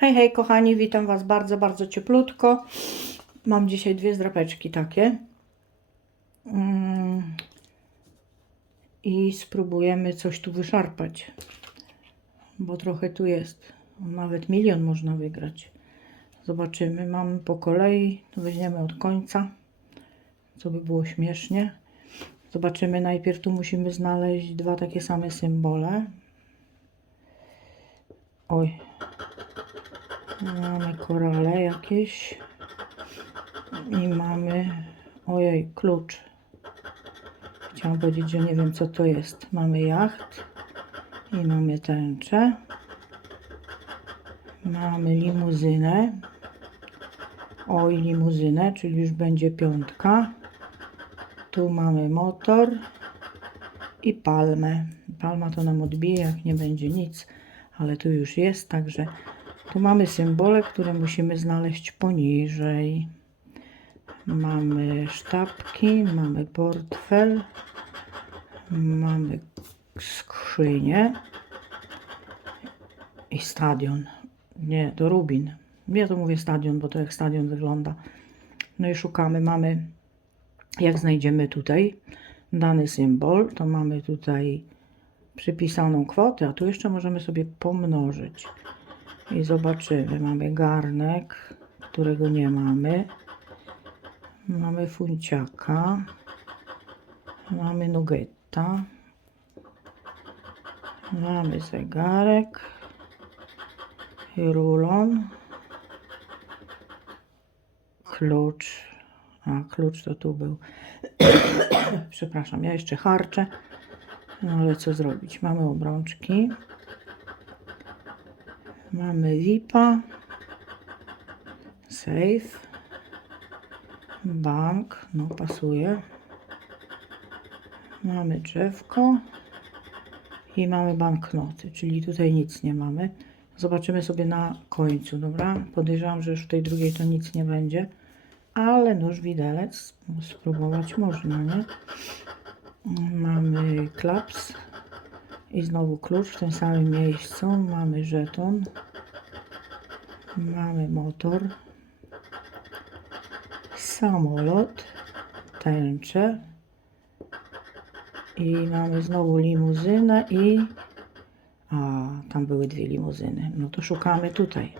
Hej, hej, kochani, witam Was bardzo, bardzo cieplutko. Mam dzisiaj dwie zdrapeczki takie. Mm. I spróbujemy coś tu wyszarpać, bo trochę tu jest. Nawet milion można wygrać. Zobaczymy. Mamy po kolei. To weźmiemy od końca, co by było śmiesznie. Zobaczymy. Najpierw tu musimy znaleźć dwa takie same symbole. Oj, Mamy korale jakieś. I mamy, ojej, klucz. Chciałam powiedzieć, że nie wiem co to jest. Mamy jacht i mamy tęczę. Mamy limuzynę. Oj, limuzynę, czyli już będzie piątka. Tu mamy motor i palmę. Palma to nam odbije, jak nie będzie nic, ale tu już jest, także tu mamy symbole, które musimy znaleźć poniżej. Mamy sztabki, mamy portfel, mamy skrzynię i stadion. Nie, to Rubin. Ja to mówię stadion, bo to jak stadion wygląda. No i szukamy, mamy, jak znajdziemy tutaj dany symbol, to mamy tutaj przypisaną kwotę, a tu jeszcze możemy sobie pomnożyć. I zobaczymy. Mamy garnek, którego nie mamy. Mamy funciaka. Mamy nugetta. Mamy zegarek. Rulon. Klucz. A, klucz to tu był. Przepraszam, ja jeszcze harczę. No ale co zrobić? Mamy obrączki. Mamy VIPa, safe, bank, no pasuje. Mamy drzewko i mamy banknoty, czyli tutaj nic nie mamy. Zobaczymy sobie na końcu, dobra? Podejrzewam, że już w tej drugiej to nic nie będzie, ale nóż widelec spróbować można, nie? Mamy klaps, i znowu klucz w tym samym miejscu. Mamy żeton. Mamy motor. Samolot. Tęczę. I mamy znowu limuzynę i... A, tam były dwie limuzyny. No to szukamy tutaj.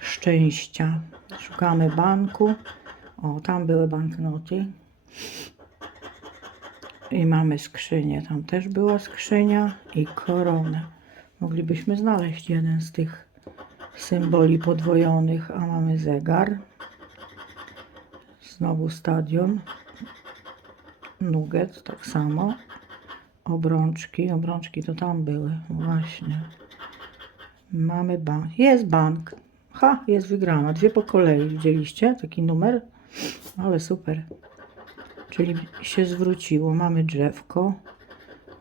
Szczęścia. Szukamy banku. O, tam były banknoty. I mamy skrzynię. Tam też była skrzynia i koronę. Moglibyśmy znaleźć jeden z tych symboli podwojonych, a mamy zegar. Znowu stadion. Nugget, tak samo. Obrączki. Obrączki to tam były. Właśnie. Mamy bank. Jest bank. Ha, jest wygrana. Dwie po kolei. Widzieliście taki numer? Ale super. Czyli się zwróciło. Mamy drzewko.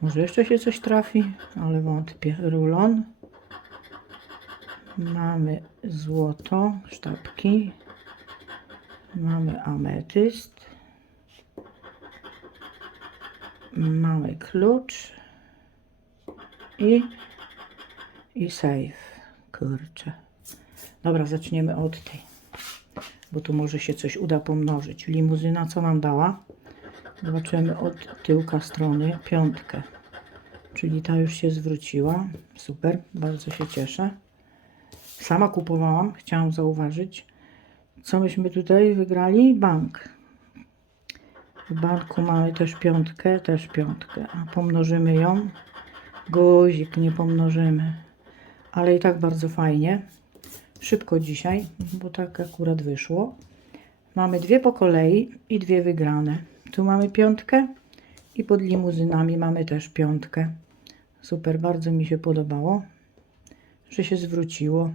Może jeszcze się coś trafi, ale wątpię. Rulon. Mamy złoto, sztabki. Mamy ametyst. Mamy klucz. I, i safe. Kurczę. Dobra, zaczniemy od tej. Bo tu może się coś uda pomnożyć. Limuzyna co nam dała? Zobaczymy od tyłka strony piątkę. Czyli ta już się zwróciła. Super, bardzo się cieszę. Sama kupowałam, chciałam zauważyć. Co myśmy tutaj wygrali? Bank. W banku mamy też piątkę, też piątkę. A pomnożymy ją. Guzik nie pomnożymy. Ale i tak bardzo fajnie. Szybko dzisiaj, bo tak akurat wyszło. Mamy dwie po kolei i dwie wygrane. Tu mamy piątkę i pod limuzynami mamy też piątkę. Super, bardzo mi się podobało, że się zwróciło.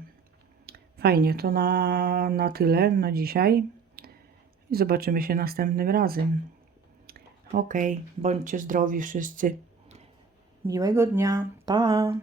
Fajnie, to na, na tyle na dzisiaj. I zobaczymy się następnym razem. Ok, bądźcie zdrowi wszyscy. Miłego dnia. Pa!